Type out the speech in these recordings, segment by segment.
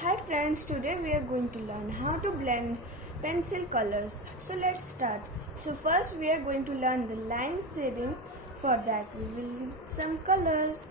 Hi friends, today we are going to learn how to blend pencil colors. So let's start. So first we are going to learn the line shading. For that we will need some colors.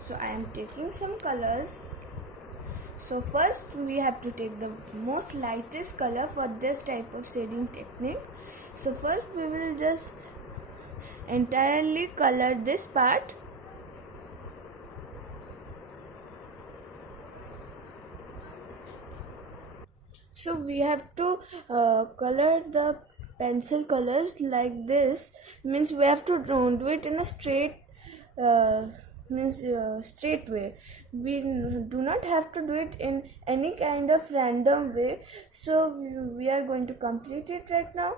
So I am taking some colors. So first we have to take the most lightest color for this type of shading technique. So first we will just entirely color this part. So we have to color the pencil colors like this. Means we have to do it in a uh, straight way. We do not have to do it in any kind of random way. So we are going to complete it right now.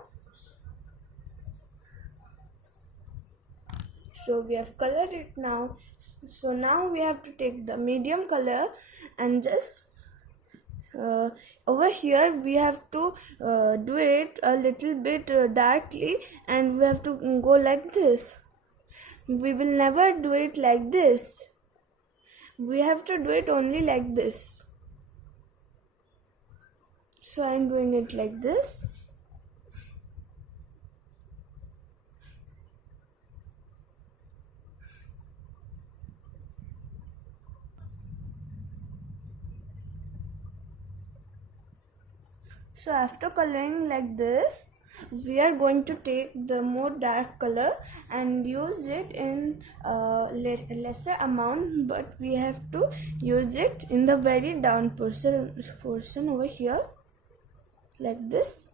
So we have colored it now. So now we have to take the medium color and just uh, over here we have to do it a little bit darkly, and we have to go like this. We will never do it like this. We have to do it only like this. So I am doing it like this. So after coloring like this, we are going to take the more dark color and use it in lesser amount, but we have to use it in the very down portion over here like this.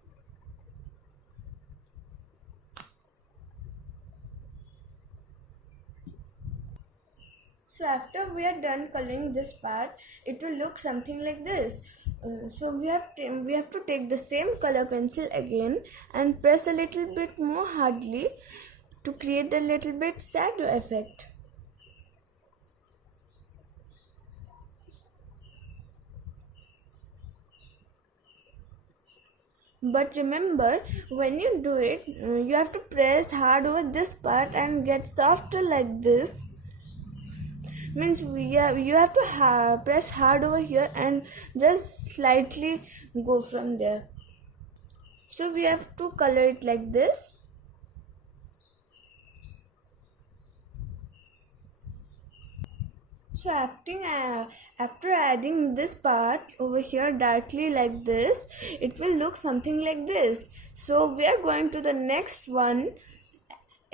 So after we are done coloring this part, it will look something like this. So we have to take the same color pencil again and press a little bit more hardly to create a little bit shadow effect. But remember, when you do it, you have to press hard over this part and get softer like this. Means you have to press hard over here and just slightly go from there. So we have to color it like this. So after adding this part over here darkly like this, it will look something like this. So we are going to the next one.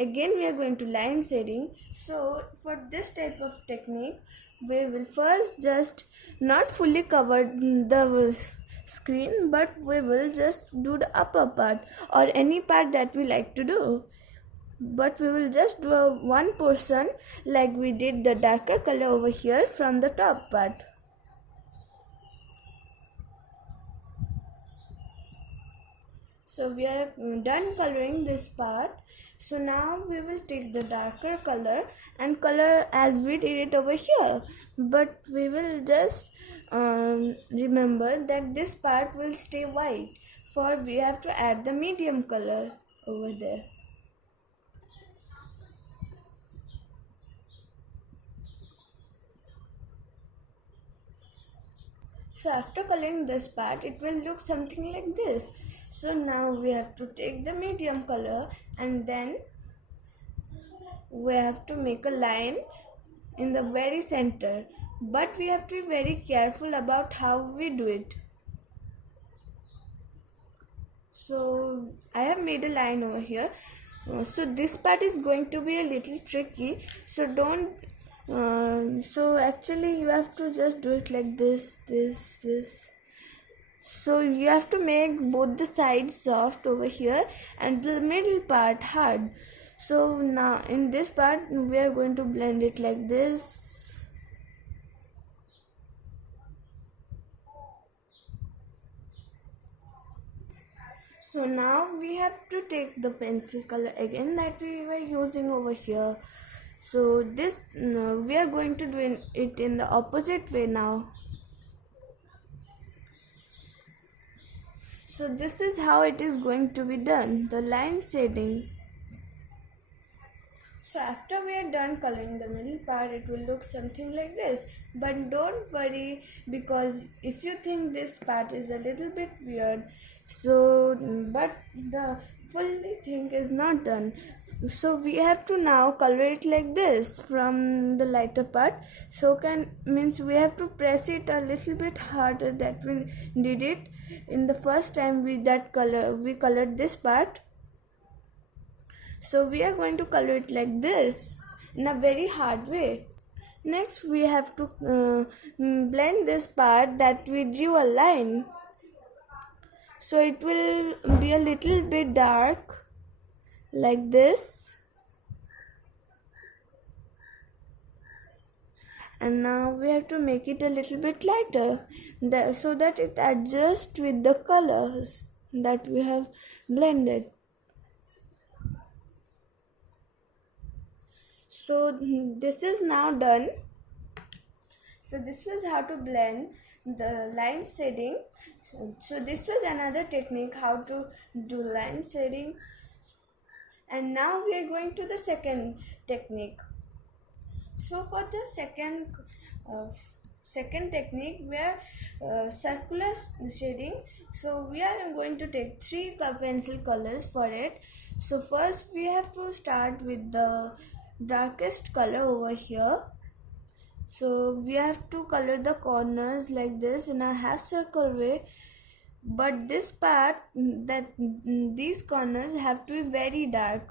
Again we are going to line shading. So for this type of technique, we will first just not fully cover the screen, but we will just do the upper part or any part that we like to do. But we will just do a one portion like we did the darker color over here from the top part. So we are done coloring this part. So now we will take the darker color and color as we did it over here, but we will just remember that this part will stay white, for we have to add the medium color over there. So after coloring this part, it will look something like this. So now we have to take the medium color and then we have to make a line in the very center. But we have to be very careful about how we do it. So I have made a line over here. So this part is going to be a little tricky. So don't. So actually you have to just do it like this. So you have to make both the sides soft over here and the middle part hard. So now in this part we are going to blend it like this. So now we have to take the pencil color again that we were using over here. So this we are going to do it in the opposite way now. So this is how it is going to be done, the line shading. So after we are done coloring the middle part, it will look something like this. But don't worry, because if you think this part is a little bit weird, so but the fully thing is not done. So we have to now color it like this from the lighter part. So can means we have to press it a little bit harder that we did it in the first time we colored this part. So we are going to color it like this in a very hard way. Next we have to blend this part that we drew a line. So it will be a little bit dark like this. And now we have to make it a little bit lighter so that it adjusts with the colors that we have blended. So this is now done. So this was how to blend the line shading. So this was another technique how to do line shading. And now we are going to the second technique. So for the second technique, where circular shading, so we are going to take three pencil colors for it. So first we have to start with the darkest color over here. So we have to color the corners like this in a half circle way, but this part, that these corners have to be very dark,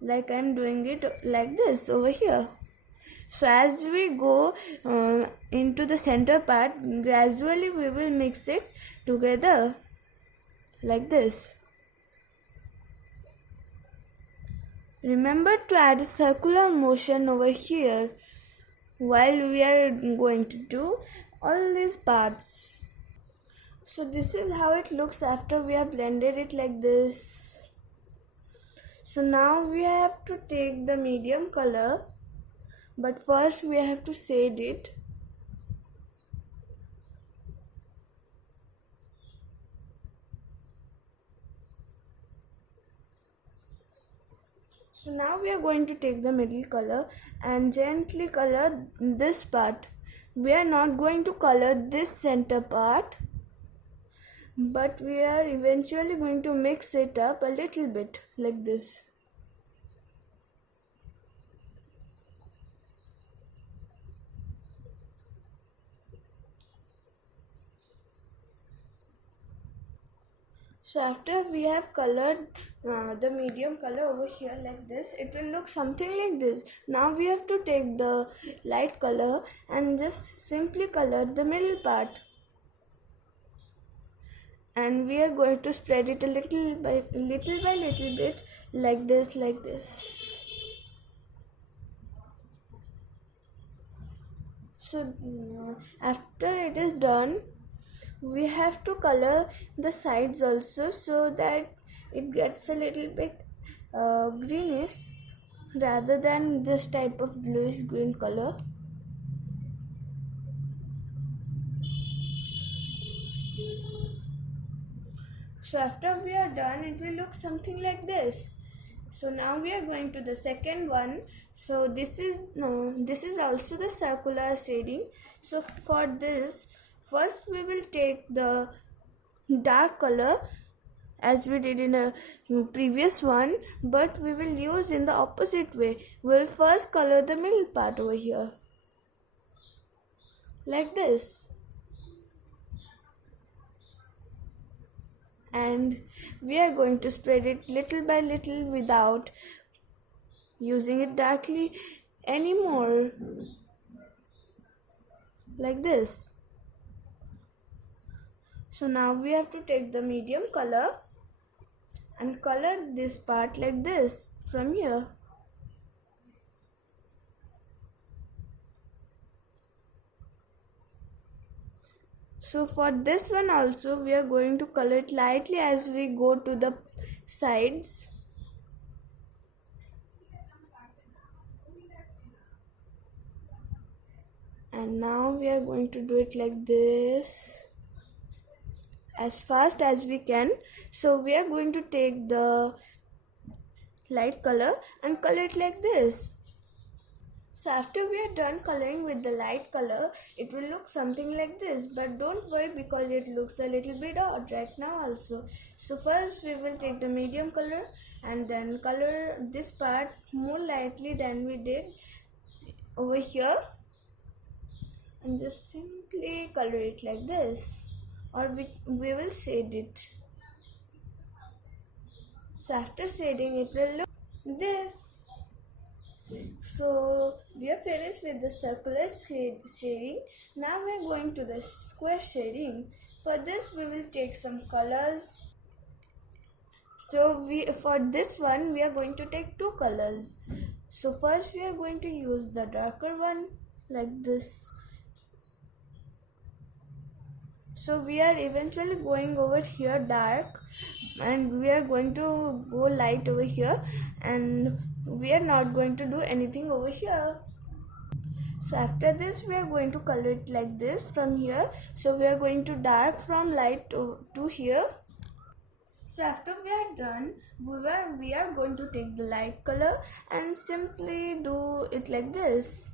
like I'm doing it like this over here. So as we go into the center part, gradually we will mix it together like this. Remember to add a circular motion over here while we are going to do all these parts. So this is how it looks after we have blended it like this. So now we have to take the medium color, but first we have to shade it. So now we are going to take the middle color and gently color this part. We are not going to color this center part, but we are eventually going to mix it up a little bit like this. So after we have colored the medium color over here like this, it will look something like this. Now we have to take the light color and just simply color the middle part. And we are going to spread it a little by little bit like this. So after it is done, we have to color the sides also so that it gets a little bit greenish rather than this type of bluish green color. So after we are done, it will look something like this. So now we are going to the second one. So this is also the circular shading. So for this, first we will take the dark color as we did in a previous one, but we will use in the opposite way. We'll first color the middle part over here like this. And we are going to spread it little by little without using it darkly anymore like this. So now we have to take the medium color and color this part like this from here. So for this one also we are going to color it lightly as we go to the sides. And now we are going to do it like this as fast as we can. So we are going to take the light color and color it like this. So after we are done coloring with the light color, it will look something like this. But don't worry because it looks a little bit odd right now also. So first we will take the medium color and then color this part more lightly than we did over here. And just simply color it like this. Or we will shade it. So after shading it will look this. So we are finished with the circular shading. Now we are going to the square shading. For this we will take some colors. So for this one we are going to take two colors. So first we are going to use the darker one like this. So we are eventually going over here dark and we are going to go light over here, and we are not going to do anything over here. So after this we are going to color it like this from here. So we are going to dark from light to here. So after we are done, we are going to take the light color and simply do it like this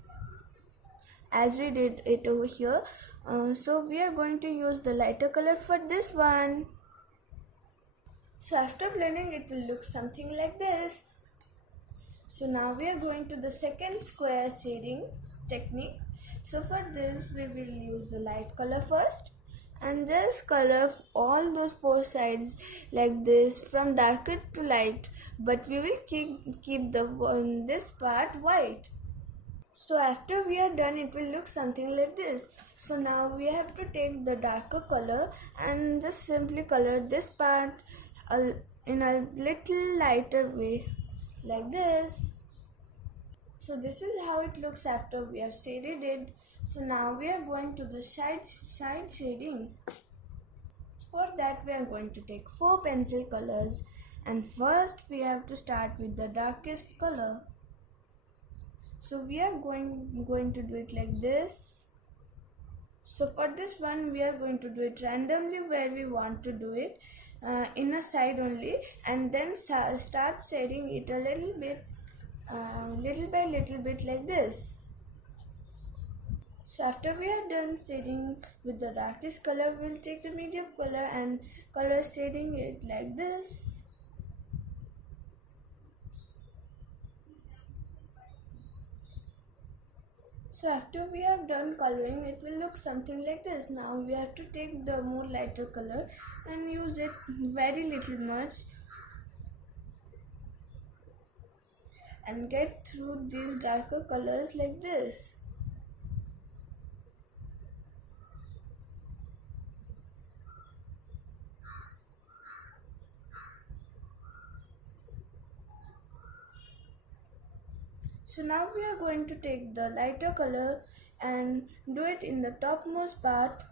as we did it over here. So we are going to use the lighter color for this one. So after blending it will look something like this. So now we are going to the second square shading technique. So for this we will use the light color first and just color all those four sides like this from darker to light, but we will keep the this part white. So after we are done it will look something like this. So now we have to take the darker color and just simply color this part in a little lighter way like this. So this is how it looks after we have shaded it. So now we are going to the side shading. For that we are going to take four pencil colors, and first we have to start with the darkest color. So we are going to do it like this. So for this one we are going to do it randomly where we want to do it, in a side only, and then start shading it a little bit, little by little bit like this. So after we are done shading with the darkest color, we'll take the medium color and color shading it like this. So after we are done coloring, it will look something like this. Now we have to take the more lighter color and use it very little much and get through these darker colors like this. So now we are going to take the lighter color and do it in the topmost part.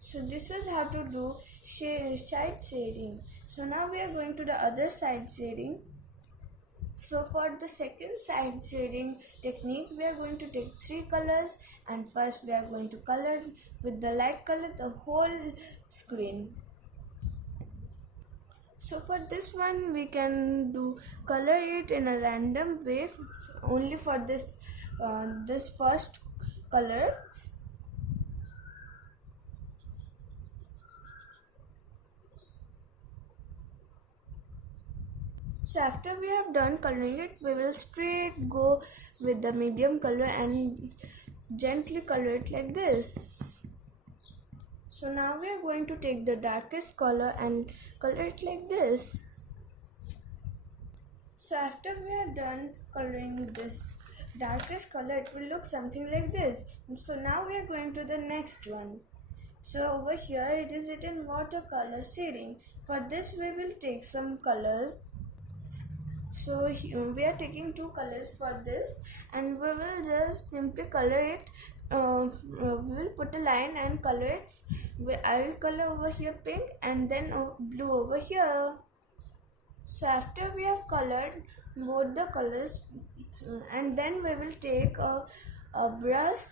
So this was how to do side shading. So now we are going to the other side shading. So for the second side shading technique, we are going to take three colors, and first we are going to color with the light color the whole screen. So for this one we can do color it in a random way only for this this first color. So after we have done coloring it, we will straight go with the medium color and gently color it like this. So now we are going to take the darkest color and color it like this. So after we are done coloring this darkest color, it will look something like this. So now we are going to the next one. So over here it is written watercolor shading. For this we will take some colors. So we are taking two colors for this, and we will just simply color it. We will put a line and color it. I will color over here pink and then blue over here. So after we have colored both the colors, and then we will take a brush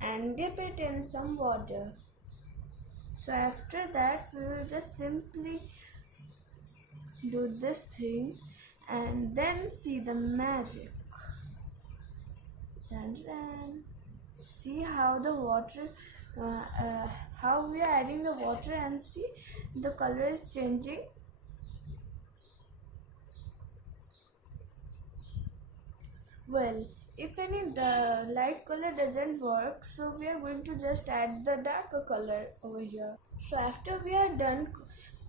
and dip it in some water. So after that we will just simply do this thing and then see the magic. Dun, dun. See how the water how we are adding the water and see the color is changing. Well, if any light color doesn't work, so we are going to just add the darker color over here. So after we are done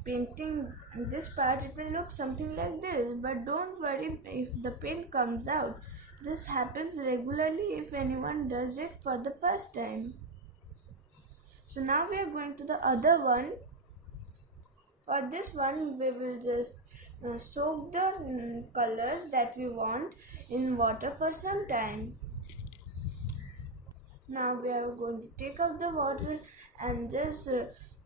painting this part, it will look something like this. But don't worry if the paint comes out. This happens regularly if anyone does it for the first time. So now we are going to the other one. For this one, we will just soak the colors that we want in water for some time. Now we are going to take out the water and just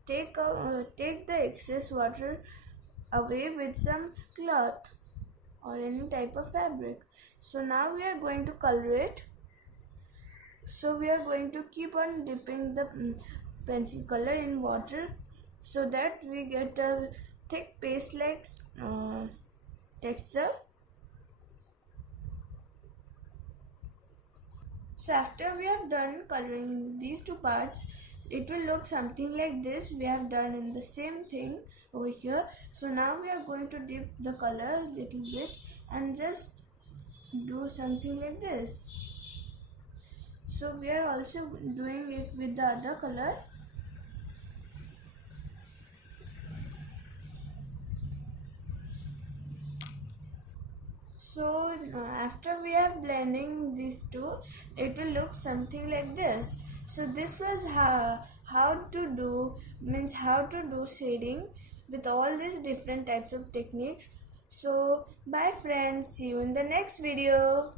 take the excess water away with some cloth or any type of fabric. So now we are going to color it. So we are going to keep on dipping the pencil color in water so that we get a thick paste-like texture. So after we have done coloring these two parts, it will look something like this. We have done in the same thing over here. So now we are going to dip the color a little bit and just do something like this. So we are also doing it with the other color. So after we are blending these two, it will look something like this. So this was how to do shading with all these different types of techniques. So bye friends, see you in the next video.